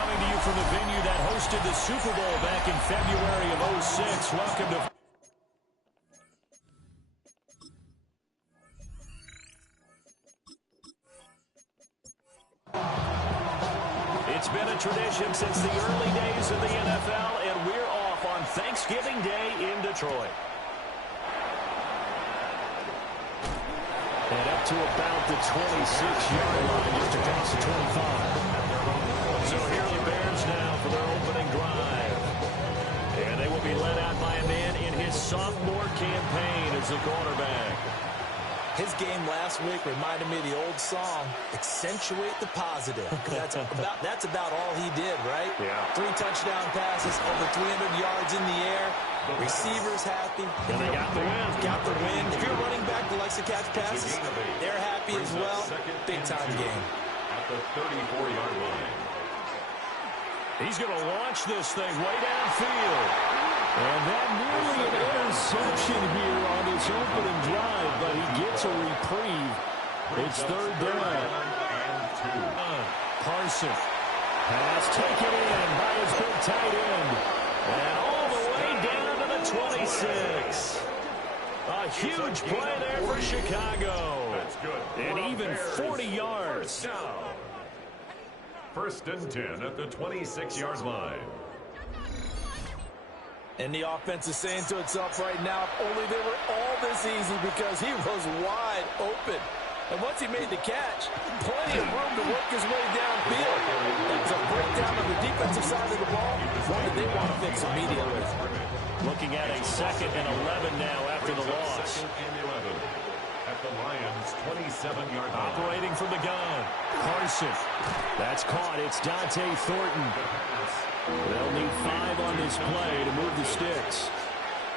coming to you from the venue that hosted the Super Bowl back in February of '06. Welcome to... It's been a tradition since the early days of the NFL, and we're off on Thanksgiving Day in Detroit. And up to about the 26-yard line, just across the 25. So here are the Bears now for their opening drive. And they will be led out by a man in his sophomore campaign as the quarterback. His game last week reminded me of the old song, accentuate the positive. That's about all he did, right? Yeah. 3 touchdown passes, over 300 yards in the air. Receivers happy. And they got the win. Got the win. If you're running back that likes to catch passes, they're happy as well. Big-time game. At the 34-yard line. He's going to launch this thing way downfield. And that nearly an interception here on this opening drive, but he gets a reprieve. It's third down. Carson has taken in by his big tight end. And all the way down to the 26. A huge play there for Chicago. That's good. And even 40 yards. First and 10 at the 26-yard line. And the offense is saying to itself right now, if only they were all this easy, because he was wide open. And once he made the catch, plenty of room to work his way downfield. That's a breakdown on the defensive side of the ball. One that they want to fix immediately. Looking at a 2nd and 11 now after the loss. 2nd and 11 at the Lions' 27-yard line. Operating from the gun. Carson. That's caught. It's Dante Thornton. They'll need 5 on this play to move the sticks.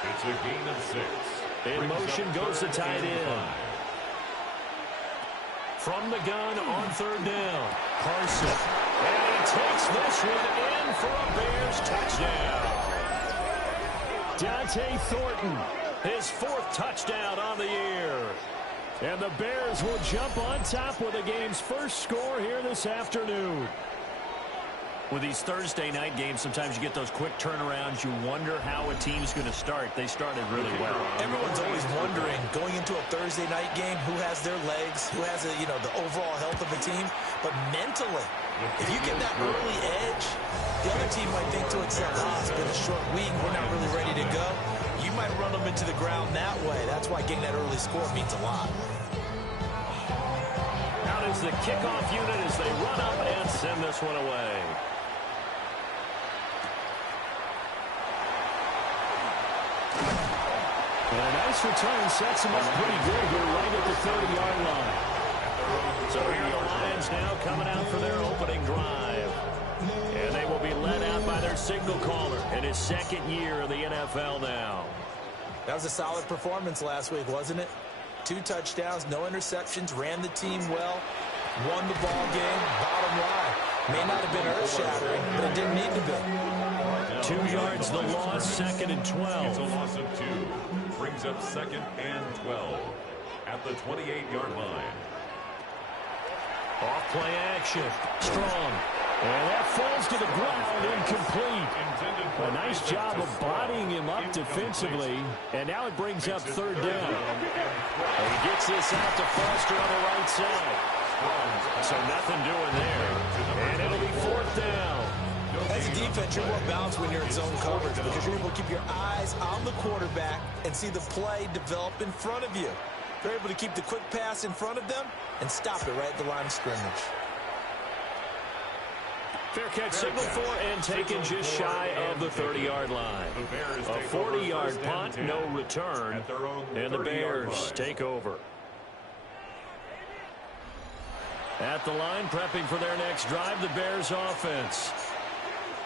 It's a gain of 6. In motion goes the tight end. From the gun on third down. Carson. And he takes this one in for a Bears touchdown. Dante Thornton, his 4th touchdown on the year. And the Bears will jump on top with the game's first score here this afternoon. With these Thursday night games, sometimes you get those quick turnarounds. You wonder how a team's going to start. They started really well. Everyone's always wondering, going into a Thursday night game, who has their legs, who has the overall health of a team. But mentally, if you get that early edge, the other team might think to itself, it's been a short week, we're not really ready to go. You might run them into the ground that way. That's why getting that early score means a lot. Out is the kickoff unit as they run up and send this one away. And a nice return sets him up pretty good here right at the 30-yard line. So here are the Lions now coming out for their opening drive. And they will be led out by their signal caller in his 2nd year of the NFL now. That was a solid performance last week, wasn't it? 2 touchdowns, no interceptions, ran the team well, won the ball game. Bottom line, may not have been earth-shattering, but it didn't need to be. 2 yards the loss, 2nd and 12. It's a loss of 2. Brings up 2nd and 12 at the 28-yard line. Off play action. Strong. And that falls to the ground, incomplete. A nice job of bodying him up defensively. And now it brings up third down. And he gets this out to Foster on the right side. So nothing doing there. And it'll be 4th down. As a defense, you're more balanced when you're in zone coverage because you're able to keep your eyes on the quarterback and see the play develop in front of you. They're able to keep the quick pass in front of them and stop it right at the line of scrimmage. Fair catch signal for and taken just shy of the 30-yard line. A 40-yard punt, no return, and the Bears take over. At the line, prepping for their next drive, the Bears offense.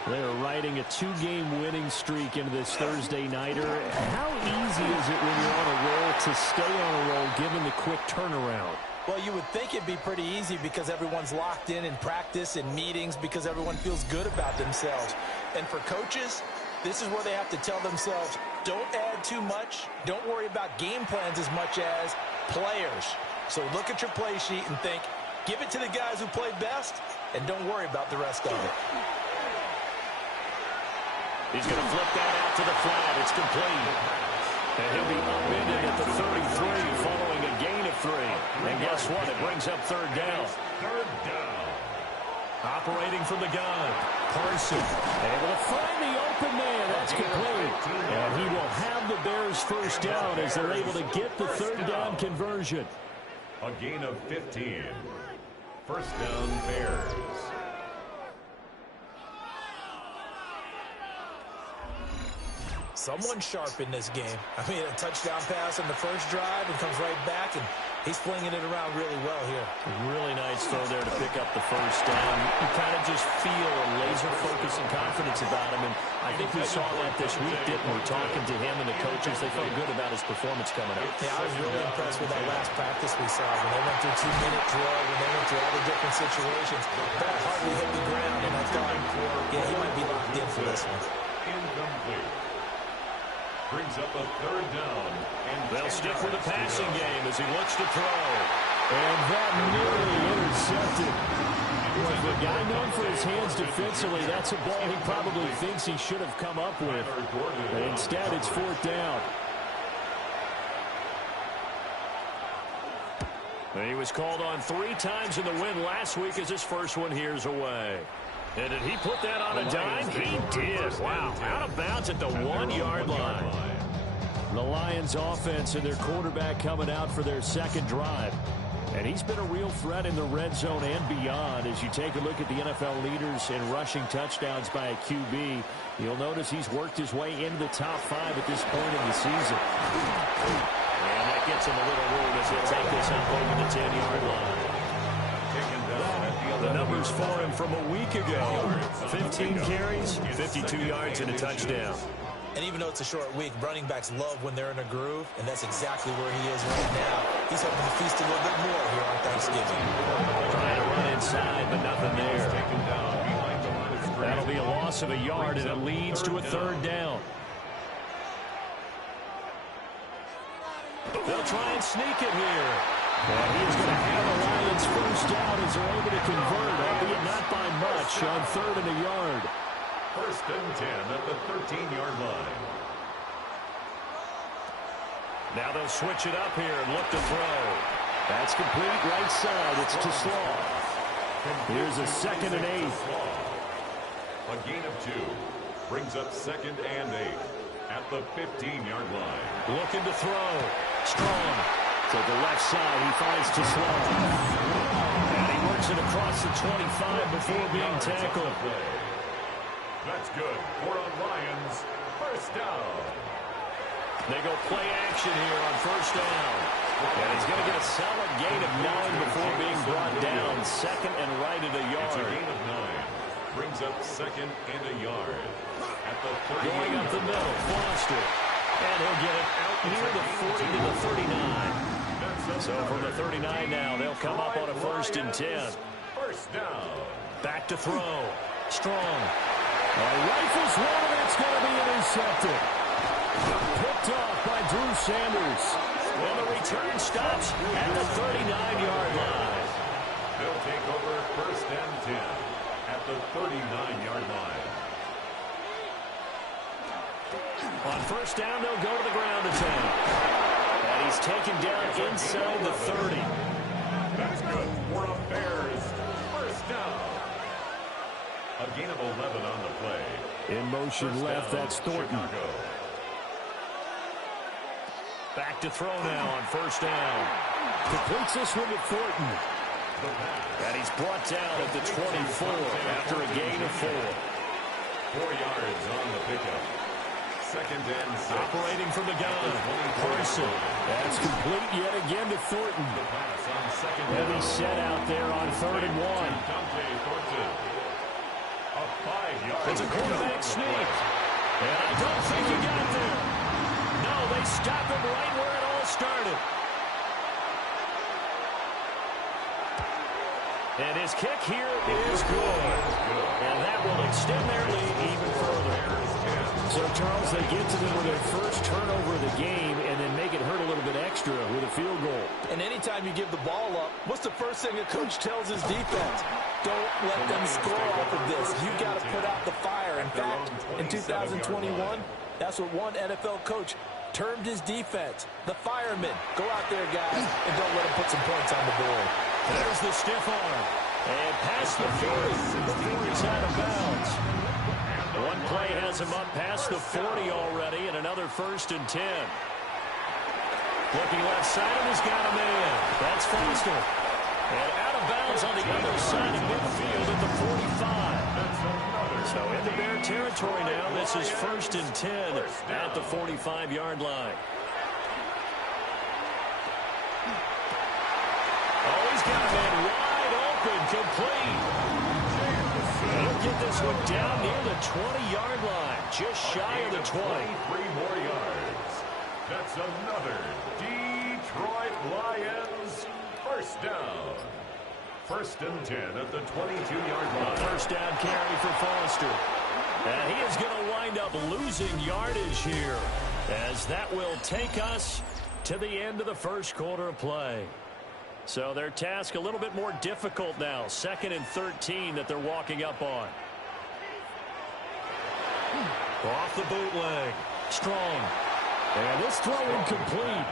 They're riding a 2-game winning streak into this Thursday nighter. How easy is it when you're on a roll to stay on a roll given the quick turnaround? Well, you would think it'd be pretty easy because everyone's locked in practice and meetings because everyone feels good about themselves. And for coaches, this is where they have to tell themselves, don't add too much. Don't worry about game plans as much as players. So look at your play sheet and think, give it to the guys who played best, and don't worry about the rest of it. He's going to flip that out to the flat. It's complete. And he'll be upended at the 33 following a gain of 3. And guess what? It brings up third down. Third down. Operating from the gun. Carson able to find the open man. That's complete. And he will have the Bears first down as they're able to get the third down conversion. A gain of 15. First down, Bears. Someone sharp in this game. I mean, a touchdown pass on the first drive and comes right back, and he's flinging it around really well here. Really nice throw there to pick up the first down. You kind of just feel a laser focus and confidence about him, and I think we saw that this week, didn't we? Talking to him and the coaches, they felt good about his performance coming up. Yeah, I was really impressed with that last practice we saw when they went through 2-minute drill, when they went through all the different situations. Ball hardly hit the ground, and I thought, yeah, he might be locked in for this one. Incomplete. Brings up a third down. And they'll stick with the passing game as he looks to throw. And that nearly intercepted. Well, for a guy known for his hands defensively, that's a ball he probably thinks he should have come up with. But instead, it's fourth down. He was called on 3 times in the win last week as his first one here's away. And did he put that on a dime? He did. Wow. Out of bounds at the 1-yard line. The Lions offense and their quarterback coming out for their second drive. And he's been a real threat in the red zone and beyond. As you take a look at the NFL leaders in rushing touchdowns by a QB, you'll notice he's worked his way into the top 5 at this point in the season. And that gets him a little room as he'll take this up over the 10-yard line. The numbers for him from a week ago: 15 carries, 52 yards, and a touchdown. And even though it's a short week, running backs love when they're in a groove, and that's exactly where he is right now. He's hoping to feast a little bit more here on Thanksgiving. Trying to run inside, but nothing there. That'll be a loss of a yard, and it leads to a third down. They'll try and sneak it here. And he's going to have the Lions first down as they're able to convert, albeit not by much, on 3rd and a yard. First and 10 at the 13-yard line. Now they'll switch it up here and look to throw. That's complete right side. It's to Slaw. Here's a 2nd and 8. A gain of 2. Brings up 2nd and 8 at the 15-yard line. Looking to throw. Strong. To the left side, he finds to Slaw. And he works it across the 25 before being tackled. That's good for a Lions first down. They go play action here on first down. And he's going to get a solid gain of 9 before being brought down. 2nd and right at a yard. It's a gain of 9. Brings up 2nd and a yard. At the 30. Going up the middle, Foster. And he'll get it out near the 40 to the 39. So from the 39 now, they'll come up on a 1st and 10. First down. Back to throw. Strong. Rifles one, and it's going to be intercepted. Picked off by Drew Sanders. And the return stops at the 39-yard line. They'll take over 1st and 10 at the 39-yard line. On first down, they'll go to the ground attack. And he's taken down inside the 30. That's good for a Bears first down. A gain of 11 on the play. In motion First left, down, that's Thornton. Chicago. Back to throw now on first down. Completes this one to Thornton. And he's brought down at the 24 after a gain of 4. 4 yards on the pickup. 2nd and 6. Operating from the gun. Carson. That's complete yet again to Thornton. The pass on 2nd down. And he's set out there on 3rd and 1. Dante Thornton. A 5-yard. It's a quarterback sneak. And I don't think he got there. No, they stop him right where it all started. And his kick here is good. And that will extend their lead even further. So, Charles, they get to them with their first turnover of the game and then make it hurt a little bit extra with a field goal. And anytime you give the ball up, what's the first thing a coach tells his defense? Don't let them score off of this. You've got to put out the fire there. In fact, in 2021, that's what one NFL coach termed his defense. The firemen. Go out there, guys, and don't let them put some points on the board. There's the stiff arm. And past the 40 before he's out of bounds. One play has him up past the 40 already, and another 1st and 10. Looking left side, and he's got a man. That's Foster. And out of bounds on the other side of midfield at the 45. So into Bear territory now. This is 1st and 10 at the 45-yard line. Oh, he's got a man wide open, complete. He'll get this one down near the 20-yard line, just shy of the 20. 3 more yards. That's another Detroit Lions first down. 1st and 10 at the 22-yard line. First down carry for Foster. And he is going to wind up losing yardage here, as that will take us to the end of the first quarter of play. So their task a little bit more difficult now. 2nd and 13 that they're walking up on. Off the bootleg. Strong. And this throw incomplete.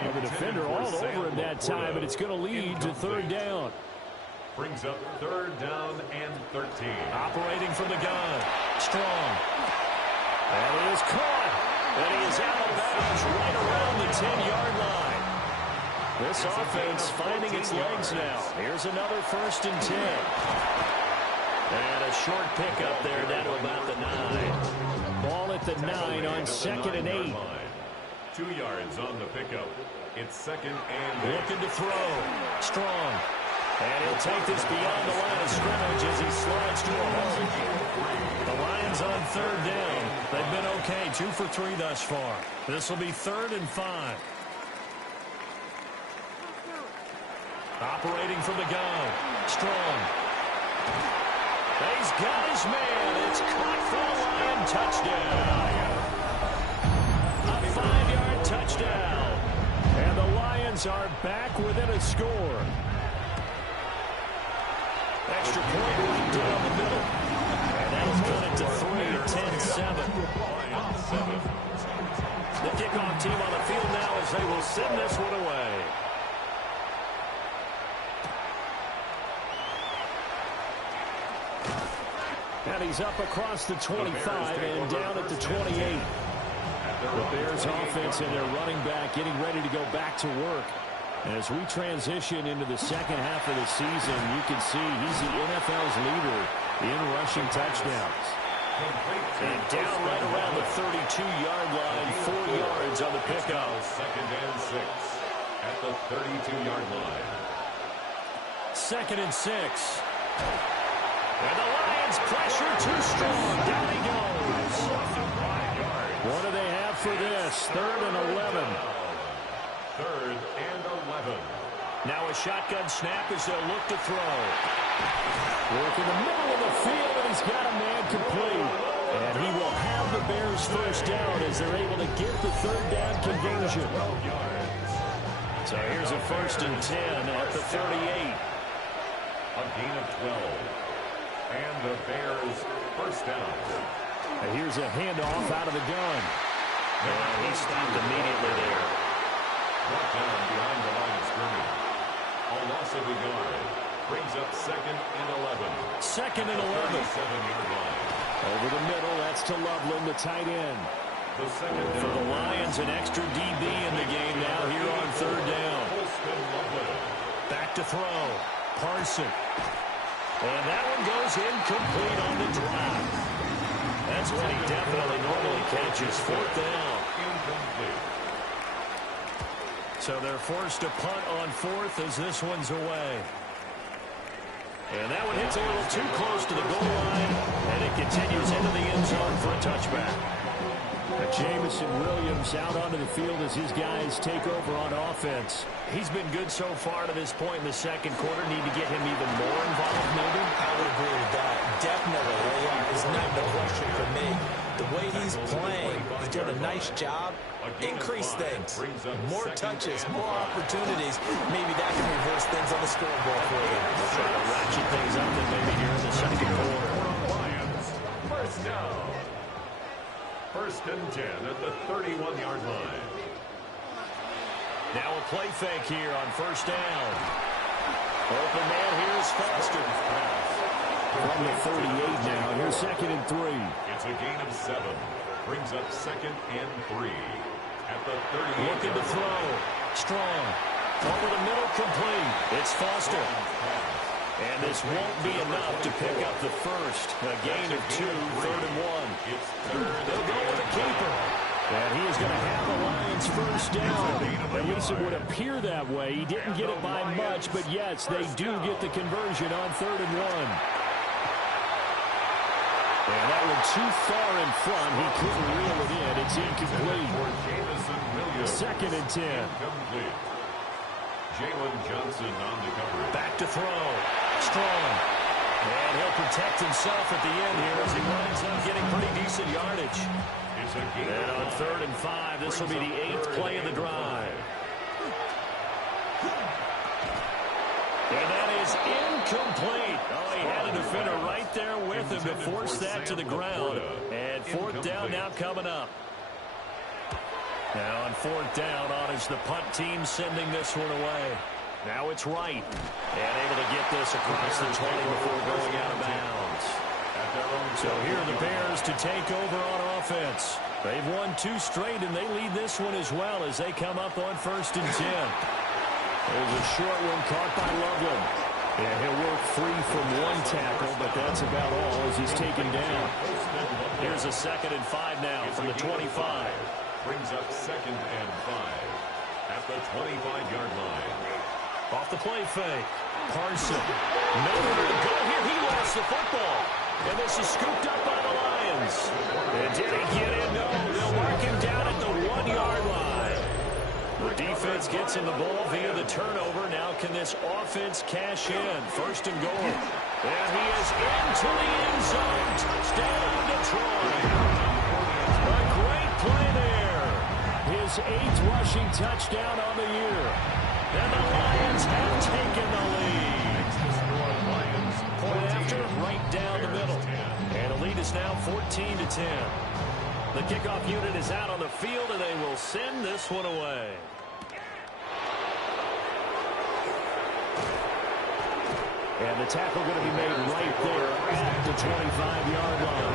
And the defender all over him that time, but it's going to lead to 3rd down. Brings up 3rd down and 13. Operating from the gun. Strong. And he is caught. And he is out of bounds right around the 10-yard line. This offense finding its legs now. Here's another 1st and 10. And a short pickup there down to about the 9. Ball at the 9 on 2nd and 8. 2 yards on the pickup. It's 2nd and 8. Looking to throw. Strong. And he'll take this beyond the line of scrimmage as he slides to a hole. The Lions on 3rd down. They've been okay, 2 for 3 thus far. This will be 3rd and 5. Operating from the gun. Strong. He's got his man. It's caught for a Lion touchdown. A 5-yard touchdown. And the Lions are back within a score. Extra point right down the middle. And that'll cut it to 3, 10-7. The kickoff team on the field now as they will send this one away. And he's up across the 25 and down at the 28. The Bears offense and their running back getting ready to go back to work. And as we transition into the second half of the season, you can see he's the NFL's leader in rushing touchdowns. And down right around the 32-yard line, 4 yards on the pickup. 2nd and 6 at the 32-yard line. 2nd and 6. And the Lions pressure too strong. Down he goes. What do they have for this? 3rd and 11. 3rd and 11. Now a shotgun snap as they'll look to throw. Work in the middle of the field, and he's got a man complete. And he will have the Bears first down as they're able to get the 3rd down conversion. So here's a 1st and 10 at the 38. A gain of 12. And the Bears first down. And here's a handoff out of the gun. And he stopped immediately there. Brought down behind the line of scrimmage. A loss of a yard. Brings up 2nd and 11. 2nd and 11. 7-yard line. Over the middle, that's to Loveland, the tight end. The second down. For the Lions, an extra DB in the game now here on 3rd down. Back to throw. Parson. And that one goes incomplete on the drive. That's what he definitely normally catches. 4th down. Incomplete. So they're forced to punt on 4th as this one's away. And that one hits a little too close to the goal line, and it continues into the end zone for a touchback. Jamison Williams out onto the field as his guys take over on offense. He's been good so far to this point in the second quarter. Need to get him even more involved, maybe? I would agree with that. Definitely. It's not no question for me. The way he's playing, he's doing a nice job. Increase things. More touches, more opportunities. Maybe that can reverse things on the scoreboard for you. Try to ratchet things up then maybe here in the second quarter. first down. First and 10 at the 31-yard line. Now a play fake here on first down. Open man, here's Foster. From the 38 now, here's 2nd and 3. It's a gain of 7. Brings up 2nd and 3. At the 38. Looking to throw. Strong. Over the middle, complete. It's Foster. And this won't be enough to pick up the first. A gain of 2, 3rd and 1. They'll go with a keeper. And he is going to have the Lions first down. At least it would appear that way. He didn't get it by much, but yes, they do get the conversion on 3rd and 1. And that one too far in front. He couldn't reel it in. It's incomplete. 2nd and 10. Jalen Johnson on the coverage. Back to throw. Strong. And he'll protect himself at the end here as he winds up getting pretty decent yardage. And on 3rd and 5, this will be the 8th play of the drive. And that is incomplete. Oh, he had a defender right there with him to force that to the ground. And 4th down now coming up. Now on 4th down, on is the punt team sending this one away. Now it's Wright. And able to get this across the 20 before going out of bounds. So here are the Bears to take over on offense. They've won 2 straight, and they lead this one as well as they come up on 1st and 10. There's a short one caught by Loveland. And he'll work free from 1 tackle, but that's about all as he's taken down. Here's a 2nd and 5 now from the 25. Brings up 2nd and 5 at the 25-yard line. Off the play fake. Carson. Nowhere to go here. He lost the football. And this is scooped up by the Lions. And did he get in? No. They'll mark him down at the 1-yard line. The defense gets him the ball via the turnover. Now can this offense cash in? 1st and goal. And he is into the end zone. Touchdown, Detroit. A great play there. His 8th rushing touchdown on the year. And the Lions have taken the lead. Point after, right down the middle. And the lead is now 14-10. The kickoff unit is out on the field, and they will send this one away. And the tackle going to be made right there at the 25-yard line.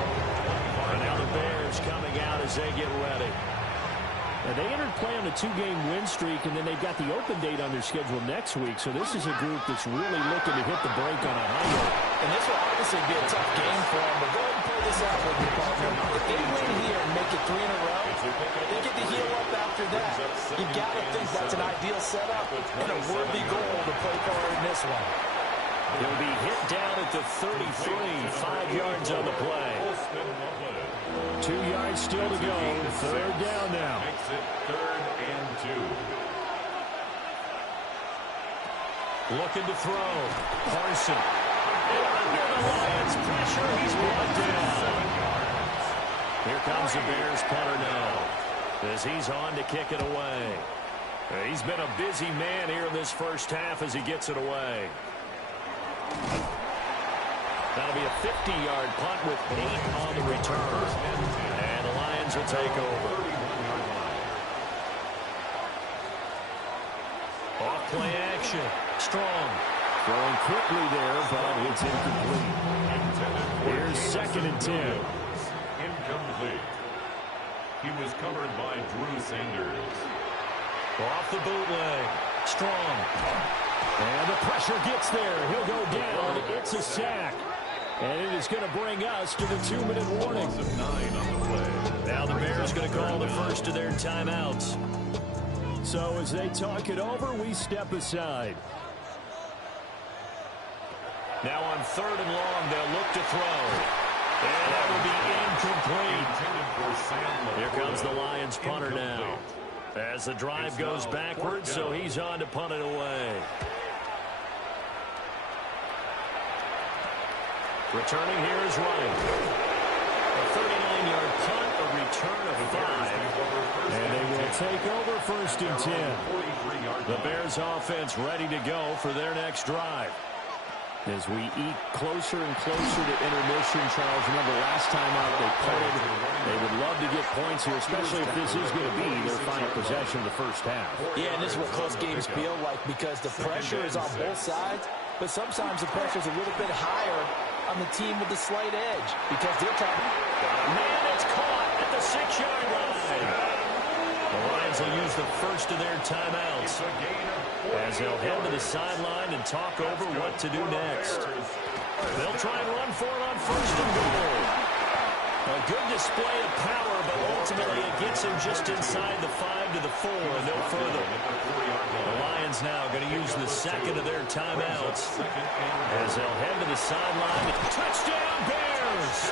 And now the Bears coming out as they get ready. And they entered play on a 2-game win streak, and then they've got the open date on their schedule next week. So this is a group that's really looking to hit the break on a high note. And this will obviously be a tough game for them, but go ahead and pull this out with your partner. If they win here and make it 3 in a row, they get to heal up after that. You've got to think that's an ideal setup and a worthy goal to play forward in this one. He'll be hit down at the 33, 5 yards on the play. 2 yards still to go. 3rd down now. Makes it 3rd and 2. Looking to throw. Carson. Under the Lions pressure. He's brought down. Here comes the Bears punter now as he's on to kick it away. He's been a busy man here in this first half as he gets it away. That'll be a 50-yard punt with 8 on the return. And the Lions will take over. Off play action. Strong. Throwing quickly there, but it's incomplete. Here's 2nd and 10. Incomplete. He was covered by Drew Sanders. Off the bootleg. Strong. And the pressure gets there. He'll go down. It's a sack. And it is going to bring us to the 2-minute warning. 9 on the play. Now the Bears going to call the first of their timeouts. So as they talk it over, we step aside. Now on 3rd and long, they'll look to throw. And that will be incomplete. Here comes the Lions punter now. As the drive goes backwards, so he's on to punt it away. Returning here is Wright. A 39-yard punt, a return of 5. And they will take over 1st and 10. The Bears offense ready to go for their next drive. As we eat closer and closer to intermission, Charles, remember last time out they punted. They would love to get points here, especially if this is going to be their final possession of the first half. Yeah, and this is what close games feel like because the pressure is on both sides, but sometimes the pressure is a little bit higher on the team with the slight edge because they're trying. Man, it's caught at the 6-yard line. The Lions will use the first of their timeouts as they'll head to the sideline and talk over what to do next. They'll try and run for it on first and goal. A good display of power, but ultimately it gets him just inside the 5 to the 4 and no further. The Lions now going to use the second of their timeouts as they'll head to the sideline. Touchdown, Bears!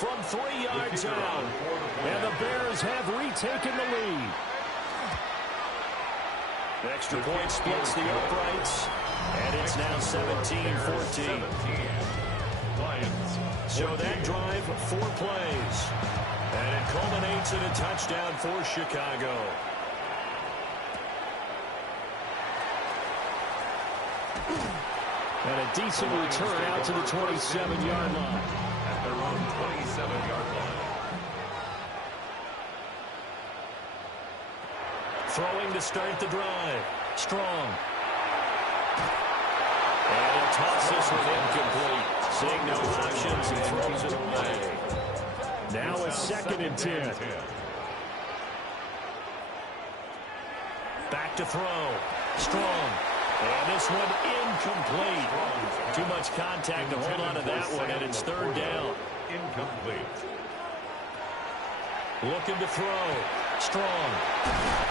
From 3 yards out, and the Bears have retaken the lead. The extra point splits the uprights, and it's now 17-14. So that drive, 4 plays, and it culminates in a touchdown for Chicago. And a decent return out to the 27-yard line. At their own 27-yard line. Throwing to start the drive. Strong. And he'll toss this one incomplete. Seeing no options, he throws it away. Now a 2nd and 10. Back to throw. Strong. And this one incomplete. Too much contact to hold on to that one, and it's 3rd down. Incomplete. Looking to throw. Strong.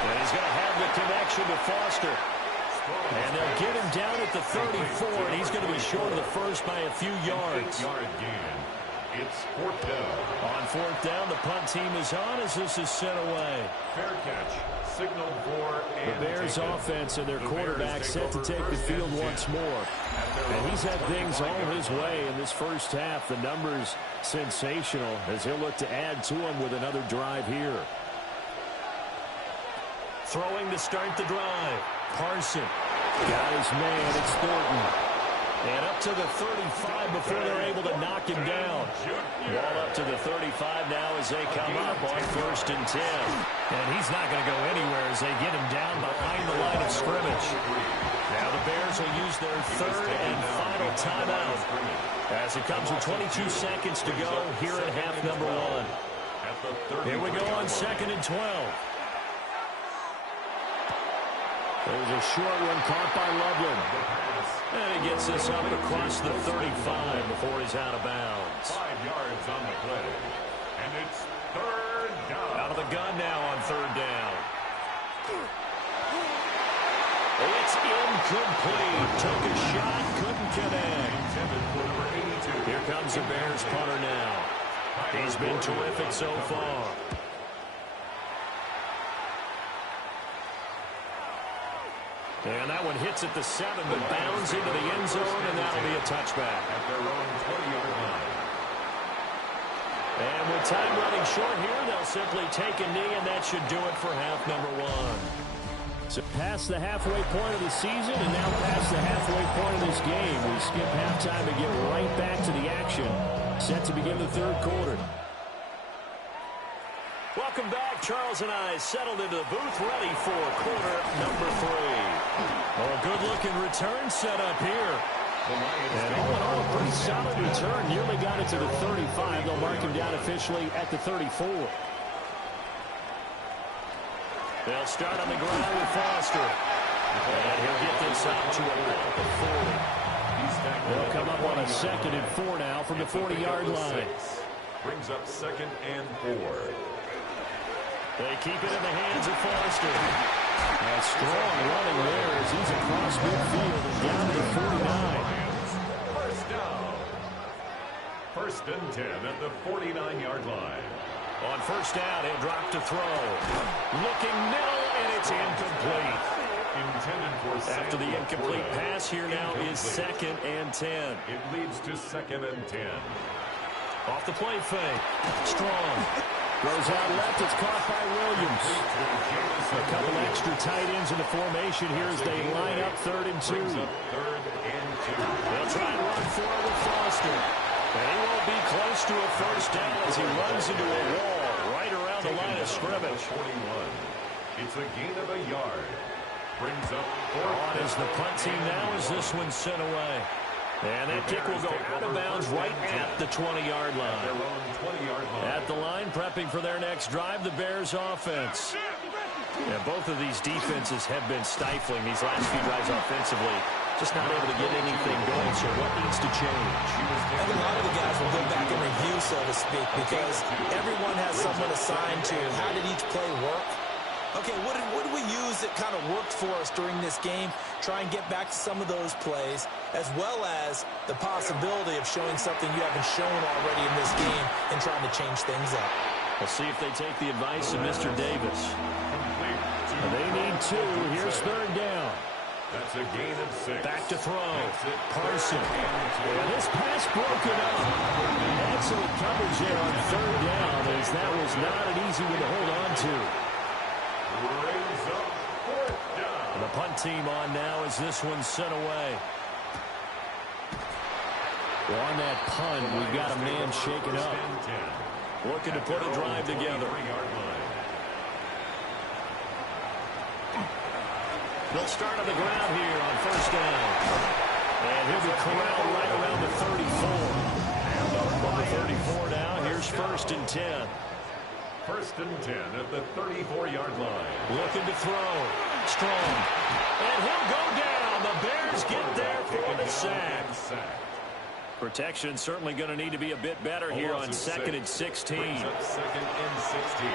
And he's going to have the connection to Foster. And they'll get him down at the 34, and he's going to be short of the first by a few yards. 8-yard gain. It's 4th down. On 4th down, the punt team is on as this is sent away. Fair catch. Signaled for the Bears offense and their quarterback set to take the field once more. And he's had things all his way in this first half. The numbers sensational as he'll look to add to them with another drive here. Throwing to start the drive. Parson got his man. It's Thornton. And up to the 35 before they're able to knock him down. Ball up to the 35 now as they come up on 1st and 10. And he's not going to go anywhere as they get him down behind the line of scrimmage. Now the Bears will use their 3rd and final timeout as it comes with 22 seconds to go here in half number 1. Here we go on 2nd and 12. There's a short one caught by Loveland. And he gets this up across the 35 before he's out of bounds. 5 yards on the play. And it's 3rd down. Out of the gun now on 3rd down. It's incomplete. Took a shot, couldn't connect. Here comes the Bears punter now. He's been terrific so far. And that one hits at the 7, but bounds into the end zone, and that'll be a touchback. At their own 20-yard line. And with time running short here, they'll simply take a knee, and that should do it for half number 1. So past the halfway point of the season, and now past the halfway point of this game. We skip halftime and get right back to the action. Set to begin the 3rd quarter. Welcome back. Charles and I settled into the booth, ready for quarter number 3. Oh, a good-looking return set up here. And all in all, a pretty solid return. Nearly got it to the 35. They'll mark him down officially at the 34. They'll start on the ground with Foster. And he'll get this out to about the 40. They'll come up on a 2nd and 4 now from the 40-yard line. Brings up 2nd and 4. They keep it in the hands of Foster. A strong running there as he's across midfield and down to the 49. First down. 1st and 10 at the 49-yard line. On 1st down, he'll drop to throw. Looking middle, and it's incomplete. Intended for After the incomplete pass, here now is 2nd and 10. It leads to 2nd and 10. Off the play fake. Strong. Goes out left. It's caught by Williams. A couple extra tight ends in the formation here as they line up 3rd and 2. They'll try and run for it with Foster. And he won't be close to a first down as he runs into a wall right around the line of scrimmage. 41. It's a gain of a yard. Brings up on as the punt team now as this one's sent away. And that kick will go out of bounds right at the 20-yard line. At the line, prepping for their next drive, the Bears offense. Yeah, both of these defenses have been stifling these last few drives offensively. Just not able to get anything going, so what needs to change? I think a lot of the guys will go back and review, so to speak, because everyone has someone assigned to how did each play work. Okay, what did we use that kind of worked for us during this game? Try and get back to some of those plays, as well as the possibility of showing something you haven't shown already in this game and trying to change things up. We'll see if they take the advice of Mr. Davis. They need 2. Here's 3rd down. That's a gain of 6. Back to throw. Parson. And this pass broken up. Excellent coverage there on 3rd down, as that was not an easy one to hold on to. Brings up 4th down. The punt team on now as this one's sent away. Well, on that punt, we've got a man shaken up. Looking to put a drive together. They'll start on the ground here on 1st down. And he'll be corralled right around the 34. Number 34 now. Here's 1st and 10. 1st and 10 at the 34-yard line. Looking to throw. Strong. And he'll go down. The Bears get there for the sack. Protection certainly going to need to be a bit better here on 2nd and 16. 2nd and 16.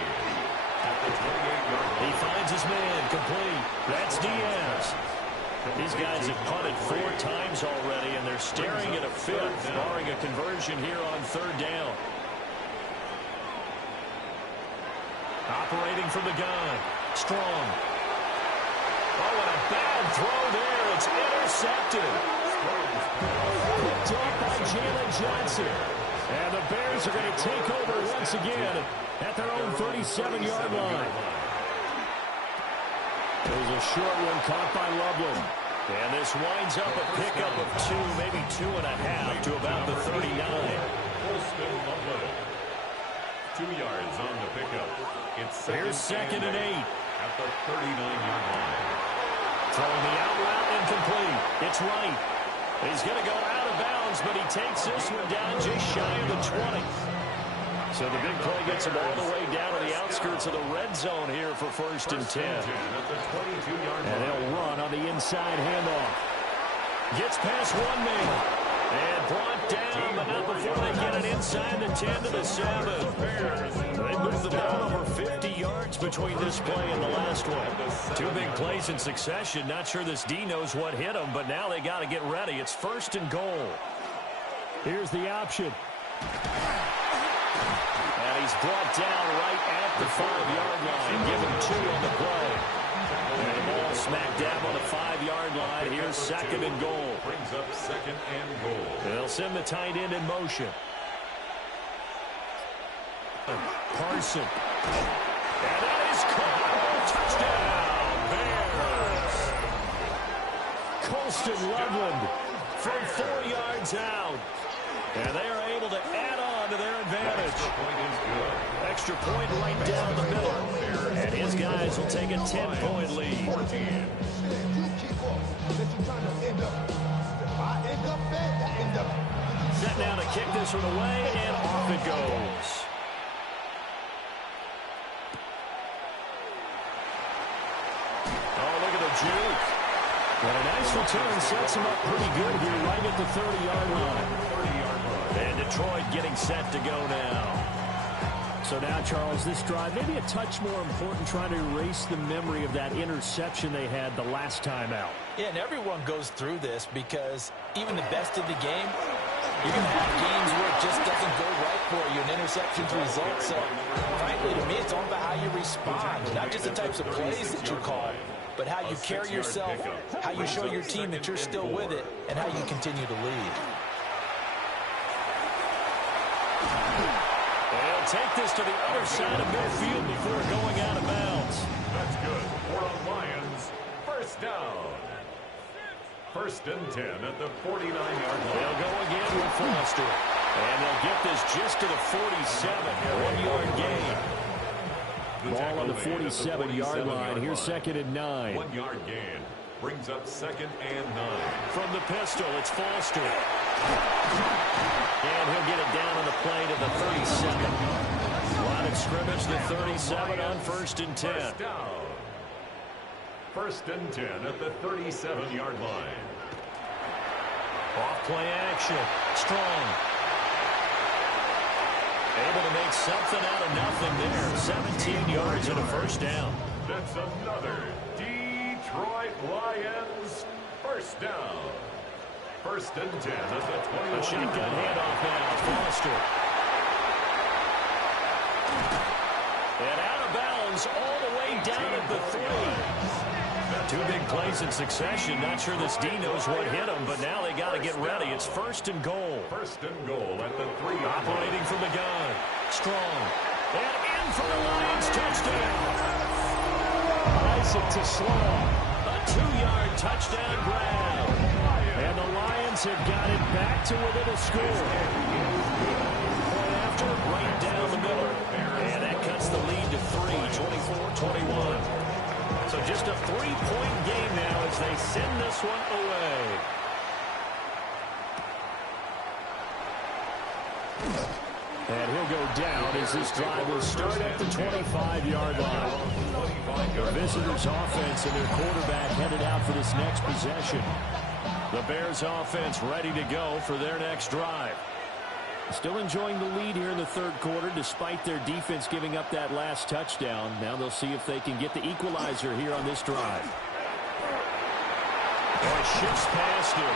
At the 28-yard line. He finds his man complete. That's Diaz. These guys have punted 4 times already, and they're staring at a 5th, barring a conversion here on 3rd down. Operating from the gun. Strong. Oh, and a bad throw there. It's intercepted. Picked off by Jalen Johnson. And the Bears are going to take over once again at their own 37-yard line. There's a short one caught by Loveland. And this winds up a pickup of 2, maybe 2.5 to about the 39. Loveland. 2 yards on the pickup. It's Here's 2nd and 8. At the 39-yard line. Throwing the out route incomplete. It's right. He's going to go out of bounds, but he takes this one down just shy of the 20. So the big play gets him all the way down to the outskirts of the red zone here for 1st and 10. At the 22-yard line. And they'll run on the inside handoff. Gets past one man. And brought down, but not before they get it inside the 10 to the 7. They moved the ball over 50 yards between this play and the last one. 2 big plays in succession. Not sure this D knows what hit him, but now they got to get ready. It's 1st and goal. Here's the option. And he's brought down right at the 5-yard line. Give him 2 on the play. And the ball smack dab on the 5-yard line. Here's 2nd and goal. Brings up 2nd and goal. They'll send the tight end in motion. Parson. And that is caught. Touchdown, Bears. Colston Loveland from 4 yards out. And they are able to add on to their advantage. Extra point right down the middle. And his guys will take a 10-point lead. Set now to kick this one away, and off it goes. Oh, look at the juke. And a nice return sets him up pretty good here right at the 30-yard line. And Detroit getting set to go now. So now, Charles, this drive, maybe a touch more important, trying to erase the memory of that interception they had the last time out. Yeah, and everyone goes through this because even the best of the game, you're going to have games where it just doesn't go right for you, and interceptions result. So, frankly, to me, it's all about how you respond, not just the types of plays that you call, but how you carry yourself, how you show your team that you're still with it, and how you continue to lead. They'll They'll take this to the other side of midfield before going out of bounds. That's good for the Lions. First down. First and 10 at the 49-yard line. They'll go again with Foster. And they'll get this just to the 47. 1-yard gain. Ball on the 47-yard line. Here's second and 9. 1-yard gain. Brings up second and 9. From the pistol, it's Foster. And he'll get it down on the play to the 37. Line of scrimmage, the 37 on first and 10. First down. First and 10 at the 37-yard line. Off play action. Strong. Able to make something out of nothing there. 17 yards and a first down. That's another Detroit Lions first down. First and 10 at the 21. A shotgun handoff now. Foster. And out of bounds all the way down at the 3. Two big plays in succession. Not sure this D knows what hit him, but now they got to get ready. It's first and goal. First and goal at the 3. Operating from the gun. Strong. And in for the Lions touchdown. Isaac to Sloan. A 2-yard touchdown grab. And the Lions have got it back to within a score. Point after, right down the middle. And that cuts the lead to 3, 24-21. So just a 3-point game now as they send this one away. And he'll go down as this drive will start at the 25-yard line. The visitors' offense and their quarterback headed out for this next possession. The Bears' offense ready to go for their next drive. Still enjoying the lead here in the third quarter despite their defense giving up that last touchdown. Now they'll see if they can get the equalizer here on this drive. Oh, it shifts past him.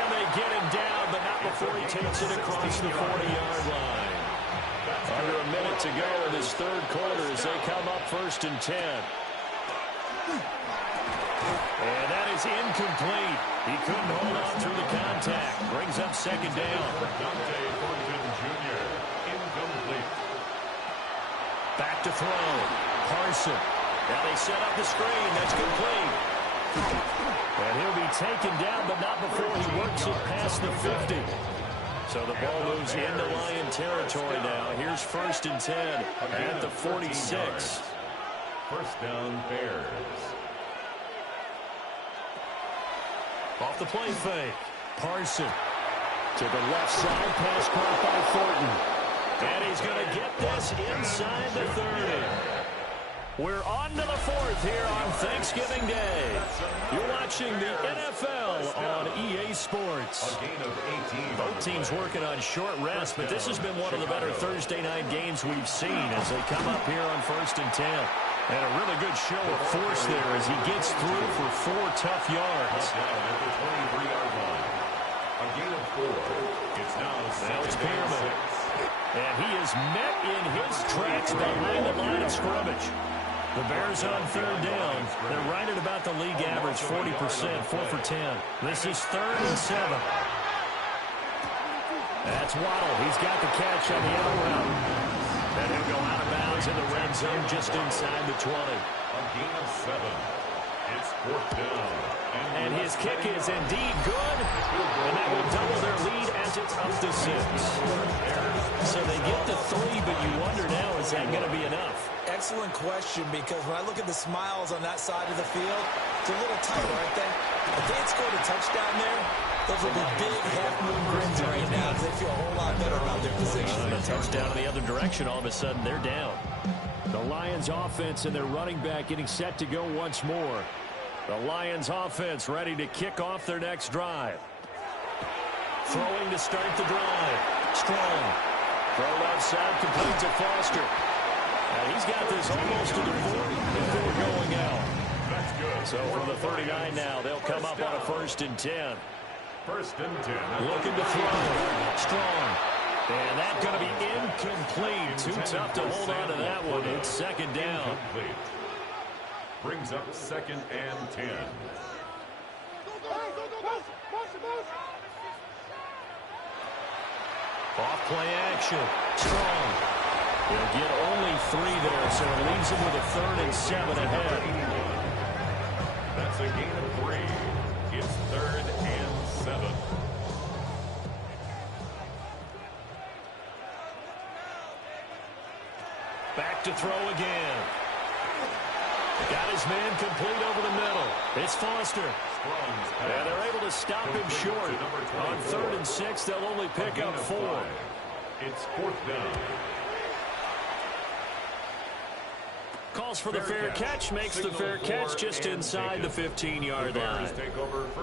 And they get him down, but not before he takes it across the 40-yard line. Under a minute to go in this third quarter as they come up first and 10. And that is incomplete. He couldn't hold on through the contact. Brings up second down. Dante Thornton Jr. Incomplete. Back to throw. Carson. Now they set up the screen. That's complete. And he'll be taken down, but not before he works it past the 50. So the ball moves into Lion territory now. Here's first and 10 at the 46. First down, Bears. Off the play fake. Parson to the left side. Pass caught by Thornton. And he's going to get this inside the 30. We're on to the fourth here on Thanksgiving Day. You're watching the NFL on EA Sports. Both teams working on short rest, but this has been one of the better Thursday night games we've seen as they come up here on first and 10. And a really good show of force there as he gets through for 4 tough yards. At the 23-yard line. A gain of 4. It's now It's Pearman. And he is met in his tracks behind the line of scrimmage. The Bears on third down. They're right at about the league average, 40%, 4 for 10. This is third and 7. That's Waddle. He's got the catch on the out route. And he'll go out of bounds in the red zone just inside the 20. A gain of 7. It's fourth down. And his kick is indeed good. And that will double their lead as it's up to 6. So they get the 3, but you wonder now, is that going to be enough? Excellent question, because when I look at the smiles on that side of the field, it's a little tight, aren't they? If they had scored a touchdown there, those would be big half-moon grins right now because they feel a whole lot better about their position. And a touchdown in the other direction, all of a sudden they're down. The Lions offense and their running back getting set to go once more. The Lions offense ready to kick off their next drive. Throwing to start the drive. Strong. Throw left side, complete to Foster. And he's got this almost to the 40 before going out. That's good. So from the 39 now, they'll come up on a first and 10. First and 10. Looking to throw. Strong. And that's going to be incomplete. Too tough to hold on to that one. It's second down. Incomplete. Brings up second and 10. Off play action. Strong. He'll get only 3 there, so it leaves him with a 3rd and 7 ahead. That's a gain of 3. It's 3rd and 7. Back to throw again. Got his man complete over the middle. It's Foster. And they're able to stop him short. On 3rd and 6, they'll only pick up 4. It's 4th down. Calls for the fair catch, makes the fair catch just inside the 15-yard line.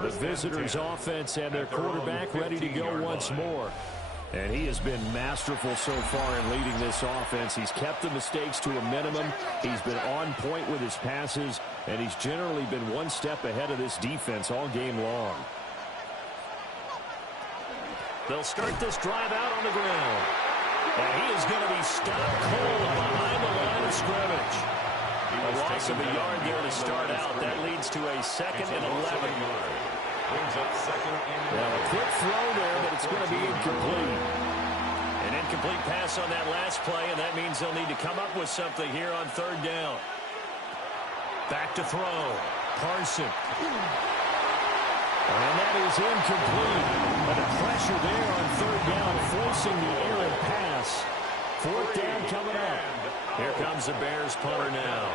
The visitors' offense and their quarterback ready to go once more. And he has been masterful so far in leading this offense. He's kept the mistakes to a minimum. He's been on point with his passes, and he's generally been one step ahead of this defense all game long. They'll start this drive out on the ground. And he is going to be stopped cold behind the line of scrimmage. A loss of a yard there to start out. That leads to a 2nd and 11. Well, a quick throw there, but it's going to be incomplete. An incomplete pass on that last play, and that means they'll need to come up with something here on 3rd down. Back to throw. Parson. And that is incomplete. But the pressure there on 3rd down, forcing the errant pass. 4th down coming up. Here comes the Bears punter now,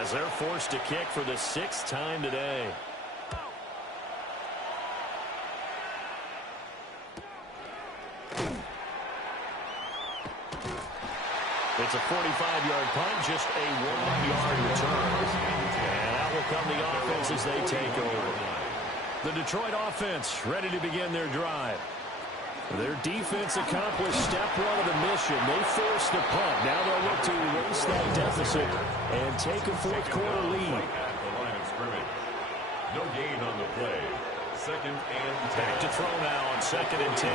as they're forced to kick for the 6th time today. It's a 45-yard punt, just a 1-yard return. And out will come the offense as they take over. The Detroit offense ready to begin their drive. Their defense accomplished step 1 of the mission. They forced the punt. Now they'll look to erase that deficit and take a 4th quarter lead. At the line of scrimmage. No gain on the play. 2nd and 10. Back to throw now on 2nd and 10.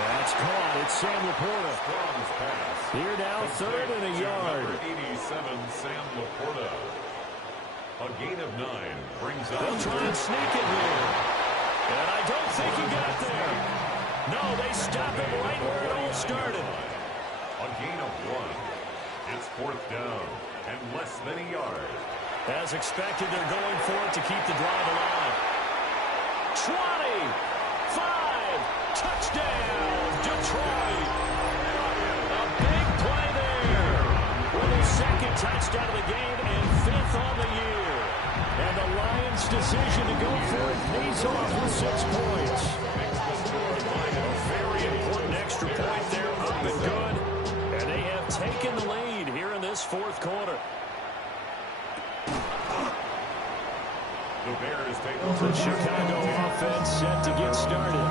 That's caught. It's Sam Laporta. Strong's pass. Here now, 3rd and a yard. Number 87, Sam Laporta. A gain of 9 brings up. They'll try and sneak it here. And I don't think he got there. No, they stop him right where it all started. A gain of 1. It's 4th down and less than a yard. As expected, they're going for it to keep the drive alive. 20, 5, touchdown, Detroit. A big play there. With his 2nd touchdown of the game and 5th on the year. And the Lions' decision to go for it pays off with 6 points. A very important extra point there, up and good. And they have taken the lead here in this 4th quarter. The Bears take over. The Chicago offense set to get started.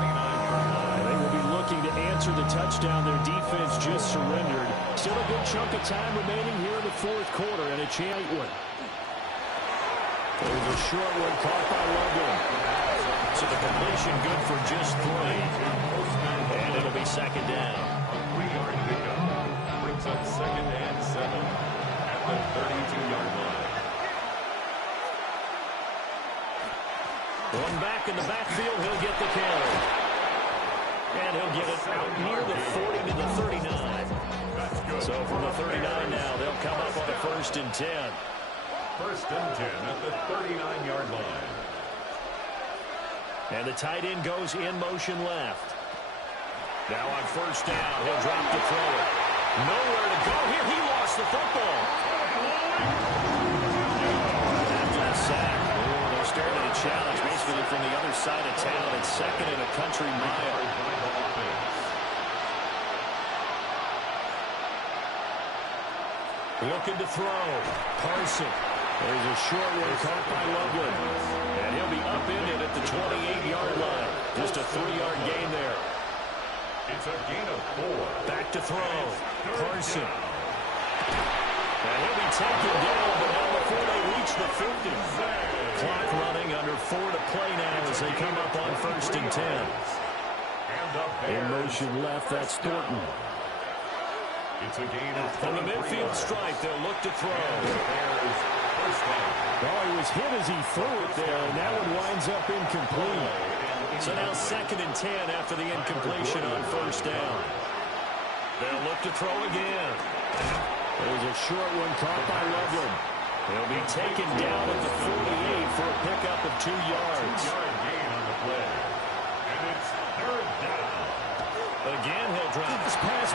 They will be looking to answer the touchdown their defense just surrendered. Still a good chunk of time remaining here in the 4th quarter, and a chance one. There's a short one caught by Logan. So the completion good for just 3. And it'll be 2nd down. A 3-yard pickup brings up 2nd and 7 at the 32-yard line. One back in the backfield, he'll get the carry. And he'll get it out near the 40 to the 39. So from the 39 now, they'll come up on a 1st and 10. 1st and 10 at the 39-yard line. And the tight end goes in motion left. Now on 1st down, he'll drop to throw it. Nowhere to go here. He lost the football. After the sack, they're starting a challenge basically from the other side of town. It's 2nd and a country mile. Looking to throw. Parson. There's a short one caught by Loveland. And he'll be upended at the 28-yard line. Just a 3-yard gain there. It's a gain of 4. Back to throw. Parson. And he'll be taken down, but not before they reach the 50. Clock running, under 4 to play now as they come up on 1st and 10. In motion left, that's Thornton. It's a gain of 3. From the midfield stripe, they'll look to throw. Oh, he was hit as he threw it there, and that one winds up incomplete. So now 2nd and 10 after the incompletion on 1st down. They'll look to throw again. There's a short one caught by Loveland. He'll be taken down at the 48 for a pickup of 2 yards. 2-yard gain on the play. And it's third down. Again, he'll drop this pass.